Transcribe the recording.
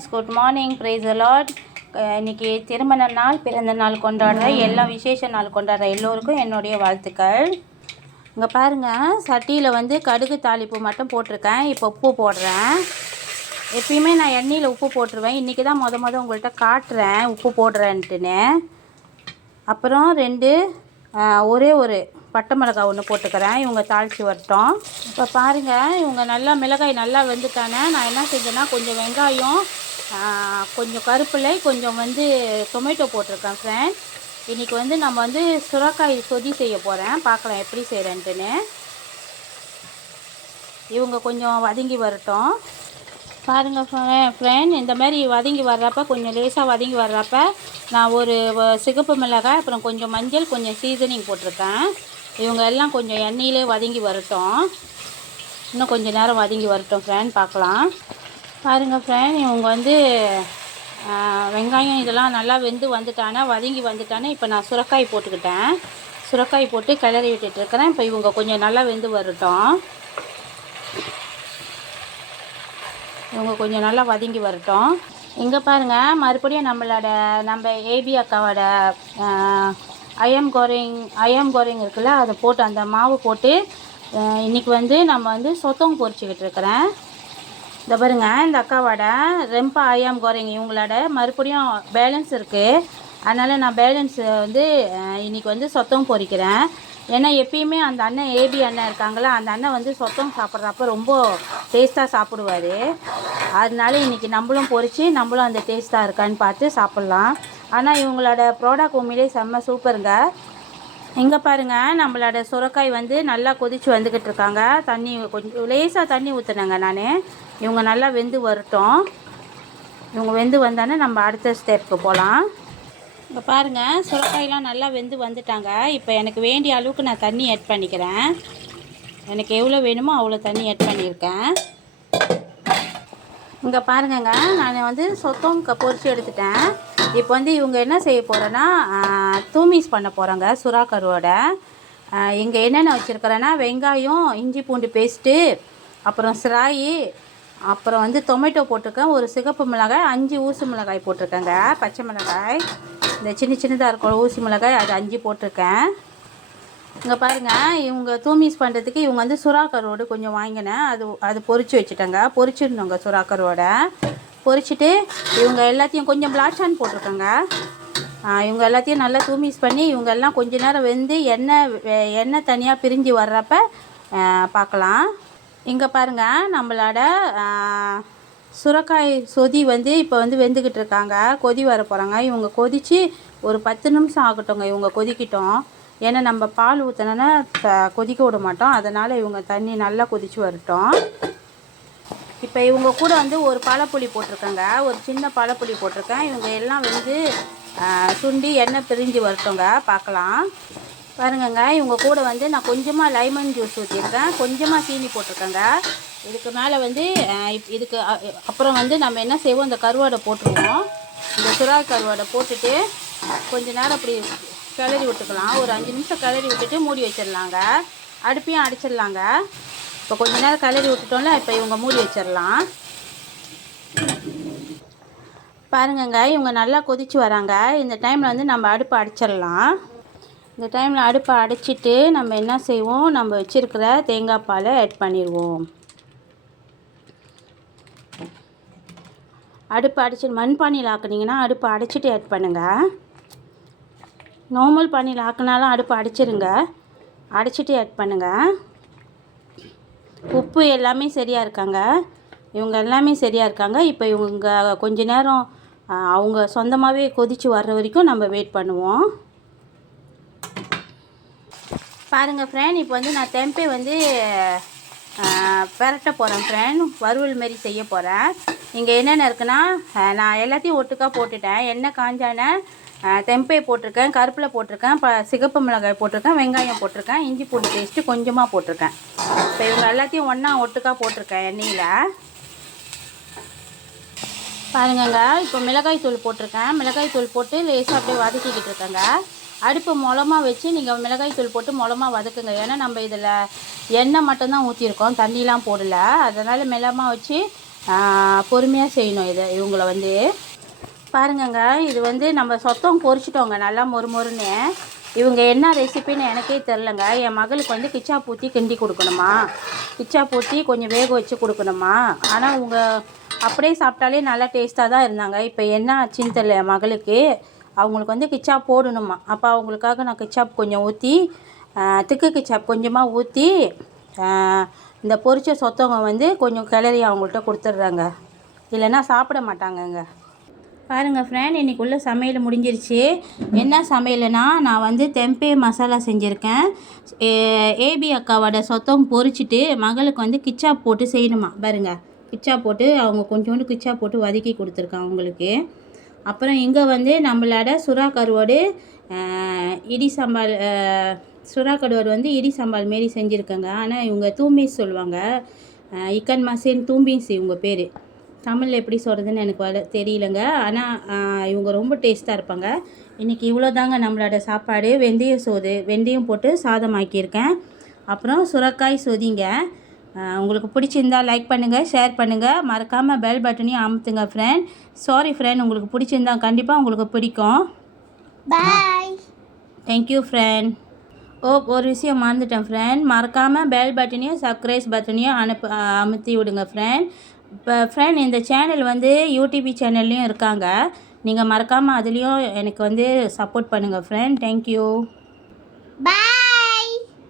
Friends, good morning. Praise the Lord. இன்றைக்கி திருமண நாள், பிறந்த நாள் கொண்டாடுற விசேஷ நாள் கொண்டாடுற எல்லோருக்கும் என்னுடைய வாழ்த்துக்கள். இங்கே பாருங்கள், சட்டியில் வந்து கடுகு தாளிப்பு மட்டும் போட்டிருக்கேன். இப்போ உப்பு போடுறேன். எப்பயுமே நான் எண்ணெயில் உப்பு போட்டுருவேன். இன்றைக்கி தான் உங்கள்கிட்ட காட்டுறேன் உப்பு போடுறேன்ட்டுன்னு. அப்புறம் ஒரே ஒரு பட்டை மிளகாய் ஒன்று போட்டுக்கிறேன். இவங்க தாளித்து வரட்டும். இப்போ பாருங்கள், இவங்க நல்லா மிளகாய் நல்லா வெந்துட்டானே. நான் என்ன செஞ்சேன்னா, கொஞ்சம் வெங்காயம், கொஞ்சம் கருப்பிலை, கொஞ்சம் டொமேட்டோ போட்டிருக்கேன் ஃப்ரெண்ட்ஸ். இன்றைக்கி நம்ம சுரைக்காய் சொதி செய்ய போகிறேன். பார்க்கலாம் எப்படி செய்கிறேன்ட்டுன்னு. இவங்க கொஞ்சம் வதங்கி வரட்டும். பாருங்கள் ஃப்ரெண்ட், இந்த மாதிரி வதங்கி வர்றப்ப, கொஞ்சம் லேசாக வதங்கி வர்றப்ப நான் ஒரு சிகப்பு மிளகாய், அப்புறம் கொஞ்சம் மஞ்சள், கொஞ்சம் சீசனிங் போட்டிருக்கேன். இவங்க எல்லாம் கொஞ்சம் எண்ணெயிலே வதங்கி வரட்டும். இன்னும் கொஞ்சம் நேரம் வதங்கி வரட்டும் ஃப்ரெண்ட், பார்க்கலாம். பாருங்கள் ஃப்ரெண்ட், இவங்க வெங்காயம் இதெல்லாம் நல்லா வந்துட்டானே, வதங்கி வந்துட்டானே. இப்போ நான் சுரைக்காய் போட்டுக்கிட்டேன். சுரைக்காய் போட்டு கிளறி விட்டுட்டுருக்கிறேன். இப்போ இவங்க கொஞ்சம் நல்லா வரட்டும். இவங்க கொஞ்சம் நல்லா வதங்கி வரட்டும். இங்கே பாருங்கள், மறுபடியும் நம்ம ஏபி அக்காவோட ஐஎம் கோரிங் இருக்குல்ல, அதை போட்டு அந்த மாவு போட்டு இன்றைக்கி நம்ம சொத்தம் பொரிச்சிக்கிட்டு இருக்கிறேன். இந்த பாருங்கள், இந்த அக்காவோட ரெம்பா ஐஎம் கோரிங் இவங்களோட மறுபடியும் பேலன்ஸ் இருக்குது. அதனால் நான் பேலன்ஸ் இன்றைக்கி சொத்தம் பொரிக்கிறேன். ஏன்னா எப்பயுமே அந்த அண்ணன் ஏபி அண்ணன் இருக்காங்களா, அந்த அண்ணன் சொத்தம் சாப்பிட்றப்ப ரொம்ப டேஸ்ட்டாக சாப்பிடுவார். அதனால இன்றைக்கி நம்மளும் பொரித்து நம்மளும் அந்த டேஸ்ட்டாக இருக்கான்னு பார்த்து சாப்பிட்லாம். ஆனால் இவங்களோட ப்ராடக்ட் உண்மையிலே செம்ம சூப்பருங்க. இங்கே பாருங்கள், நம்மளோட சுரைக்காய் நல்லா கொதித்து வந்துக்கிட்டு இருக்காங்க. தண்ணி கொஞ்சம் லேசாக தண்ணி ஊற்றுனேங்க நான். இவங்க நல்லா வரட்டும். இவங்க வந்தானே நம்ம அடுத்த ஸ்டெப்புக்கு போகலாம். இப்போ பாருங்கள், சுரைக்காயெலாம் நல்லா வந்துட்டாங்க. இப்போ எனக்கு வேண்டிய அளவுக்கு நான் தண்ணி ஆட் பண்ணிக்கிறேன். எனக்கு எவ்வளோ வேணுமோ அவ்வளோ தண்ணி ஆட் பண்ணியிருக்கேன். இங்கே பாருங்கங்க, நான் சொத்தம் பொரிச்சு எடுத்துட்டேன். இப்போ இவங்க என்ன செய்ய போகிறேன்னா, தூமீஸ் பண்ண போகிறாங்க சுறாக்கருவோட. இங்கே என்னென்ன வச்சுருக்கிறேன்னா, வெங்காயம், இஞ்சி பூண்டு பேஸ்ட்டு, அப்புறம் சிராயி, அப்புறம் டொமேட்டோ போட்டிருக்கேன், ஒரு சிகப்பு மிளகாய், 5 ஊசி மிளகாய் போட்டிருக்கேங்க, பச்சை மிளகாய், இந்த சின்னதாக இருக்கும் ஊசி மிளகாய், அது 5 போட்டிருக்கேன். இங்கே பாருங்கள், இவங்க தூமீஸ் பண்ணுறதுக்கு இவங்க சுறாக்கருவோடு கொஞ்சம் வாங்கினேன். அது பொரித்து வச்சுட்டேங்க. பொரிச்சிடணுங்க சுறாக்கருவோட. பொரிச்சிட்டு இவங்க எல்லாத்தையும் கொஞ்சம் பிளாச்சான் போட்டிருக்கேங்க. இவங்க எல்லாத்தையும் நல்லா தூமீஸ் பண்ணி இவங்க எல்லாம் கொஞ்ச நேரம் எண்ணெய் தனியாக பிரிஞ்சு வர்றப்ப பார்க்கலாம். இங்கே பாருங்கள், நம்மளோட சுரைக்காய் சொதி இப்போ வெந்துக்கிட்டு இருக்காங்க. கொதி வர போகிறாங்க. இவங்க கொதித்து ஒரு 10 நிமிஷம் ஆகட்டுங்க. இவங்க கொதிக்கிட்டோம். ஏன்னா நம்ம பால் ஊற்றினோன்னா கொதிக்க விட மாட்டோம். அதனால் இவங்க தண்ணி நல்லா கொதித்து வரட்டும். இப்போ இவங்க கூட ஒரு பழப்புளி போட்டிருக்கேங்க, ஒரு சின்ன பழப்புளி போட்டிருக்கேன். இவங்க எல்லாம் சுண்டி எண்ணெய் பிரிஞ்சு வரட்டுங்க, பார்க்கலாம். பாருங்கங்க, இவங்க கூட நான் கொஞ்சமாக லெமன் ஜூஸ் ஊற்றிருக்கேன், கொஞ்சமாக சீனி போட்டிருக்கேங்க. இதுக்கு மேலே இதுக்கு அப்புறம் நம்ம என்ன செய்வோம், இந்த கருவாடை போட்டுருவோம். இந்த சுறாய் கருவாடை போட்டுட்டு கொஞ்ச நேரம் அப்படி கிளறி விட்டுக்கலாம். ஒரு 5 நிமிஷம் கிளறி விட்டுட்டு மூடி வச்சிடலாங்க. அடுப்பையும் அடிச்சிடலாங்க. இப்போ கொஞ்ச நேரம் கிளறி விட்டுட்டோம்ல, இப்போ இவங்க மூடி வச்சிடலாம். பாருங்கங்க, இவங்க நல்லா கொதித்து வராங்க. இந்த டைமில் நம்ம அடுப்பை அடிச்சிடலாம். இந்த டைமில் அடுப்பை அடிச்சிட்டு நம்ம என்ன செய்வோம், நம்ம வச்சுருக்கிற தேங்காய் பாலை ஆட் பண்ணிடுவோம். அடுப்பை அடிச்சுட்டு மண்பானையில் ஆக்குனீங்கன்னா அடுப்பை அடிச்சிட்டு ஆட் பண்ணுங்கள். நார்மல் பானையில் ஆக்குனாலும் அடுப்பை அடிச்சிருங்க, அடிச்சிட்டு ஆட் பண்ணுங்கள். உப்பு எல்லாமே சரியாக இருக்காங்க. இவங்க எல்லாமே சரியாக இருக்காங்க. இப்போ இவங்க கொஞ்ச நேரம் அவங்க சொந்தமாகவே கொதித்து வர்ற வரைக்கும் நம்ம வெயிட் பண்ணுவோம். பாருங்கள் ஃப்ரெண்ட், இப்போ நான் தெம்பே பெரட்ட போகிறேன் ஃப்ரெண்ட். வறுவல் மாரி செய்ய போகிறேன். இங்கே என்னென்ன இருக்குன்னா, நான் எல்லாத்தையும் ஒட்டுக்கா போட்டுட்டேன். எண்ணெய் காஞ்சான தெம்பே போட்டிருக்கேன், கருப்பிலை போட்டிருக்கேன், சிகப்பு மிளகாய் போட்டிருக்கேன், வெங்காயம் போட்டிருக்கேன், இஞ்சி பூண்டு பேஸ்ட்டு கொஞ்சமாக போட்டிருக்கேன். இப்போ இவங்க எல்லாத்தையும் ஒட்டுக்கா போட்டிருக்கேன் எண்ணெயில். பாருங்கங்க, இப்போ மிளகாய் தூள் போட்டிருக்கேன். மிளகாய் தூள் போட்டு லேசாக அப்படியே வதக்கிக்கிட்டு இருக்கேங்க. அடுப்பு மொளமாக வச்சு நீங்கள் மிளகாய் தூள் போட்டு மொளமாக வதக்குங்க. ஏன்னா நம்ம இதில் எண்ணெய் மட்டும்தான் ஊற்றிருக்கோம், தண்ணிலாம் போடலை. அதனால் மிளமாக வச்சு பொறுமையாக செய்யணும் இதை இவங்கள வந்து. பாருங்கங்க, இது வந்து நம்ம சொத்தம் பொரிச்சிட்டோங்க நல்லா மொறுமொறுன்னு. இவங்க என்ன ரெசிபின்னு எனக்கே தெரிலங்க. என் மகளுக்கு வந்து கிச்சா பூத்தி கிண்டி கொடுக்கணுமா, கிச்சா பூத்தி கொஞ்சம் வேக வச்சு கொடுக்கணுமா. ஆனால் இவங்க அப்படியே சாப்பிட்டாலே நல்லா டேஸ்ட்டாக தான் இருந்தாங்க. இப்போ என்ன ஆச்சுன்னு தெரியல என் மகளுக்கு. அவங்களுக்கு வந்து கிச்சாப் போடணுமா. அப்போ அவங்களுக்காக நான் கிச்சாப் கொஞ்சம் ஊற்றி, திக்கு கிச்சாப் கொஞ்சமாக ஊற்றி, இந்த பொரிச்ச சொத்தவங்க வந்து கொஞ்சம் கிளறி அவங்கள்ட்ட கொடுத்துட்றாங்க. இல்லைன்னா சாப்பிட மாட்டாங்கங்க. பாருங்கள் ஃப்ரெண்ட், இன்றைக்குள்ள சமையல் முடிஞ்சிருச்சு. என்ன சமையல்னா, நான் வந்து தெம்பே மசாலா செஞ்சுருக்கேன். ஏபி அக்காவோட சொத்தம் பொரிச்சிட்டு மகளுக்கு வந்து கிச்சா போட்டு செய்யணுமா. பாருங்கள், கிச்சா போட்டு அவங்க கொஞ்சோண்டு கிச்சா போட்டு வதக்கி கொடுத்துருக்காங்க அவங்களுக்கு. அப்புறம் இங்கே வந்து நம்மளோட சுறா கருவாடு இடி சம்பால், சுறா கருவாடு வந்து இடி சம்பால் மாரி செஞ்சுருக்கேங்க. ஆனால் இவங்க தூம்பீஸ் சொல்லுவாங்க. இக்கன் மசேன் தூம்பீஸ் இவங்க பேர். தமிழில் எப்படி சொல்கிறதுன்னு எனக்கு தெரியலங்க. ஆனால் இவங்க ரொம்ப டேஸ்ட்டாக இருப்பாங்க. இன்றைக்கி இவ்வளோ தாங்க நம்மளோட சாப்பாடு. வெந்தய சோறு, வெந்தயம் போட்டு சாதம் ஆக்கியிருக்கேன். அப்புறம் சுரக்காய் சொதிங்க. உங்களுக்கு பிடிச்சிருந்தா லைக் பண்ணுங்கள், ஷேர் பண்ணுங்கள், மறக்காமல் பெல் பட்டனையும் அமுத்துங்க ஃப்ரெண்ட். சாரி ஃப்ரெண்ட், உங்களுக்கு பிடிச்சிருந்தா கண்டிப்பாக உங்களுக்கு பிடிக்கும். பாய். Thank you friend. ஒரு விஷயம் மறந்துட்டேன் ஃப்ரெண்ட், மறக்காமல் பெல் பட்டனையும் சப்ஸ்கிரைப் பட்டனையும் அமுத்தி விடுங்க ஃப்ரெண்ட். இப்போ ஃப்ரெண்ட், இந்த சேனல் வந்து யூடியூப் சேனல்லையும் இருக்காங்க. நீங்கள் மறக்காமல் அதுலேயும் எனக்கு வந்து சப்போர்ட் பண்ணுங்கள் ஃப்ரெண்ட். தேங்க்யூ. பாய்.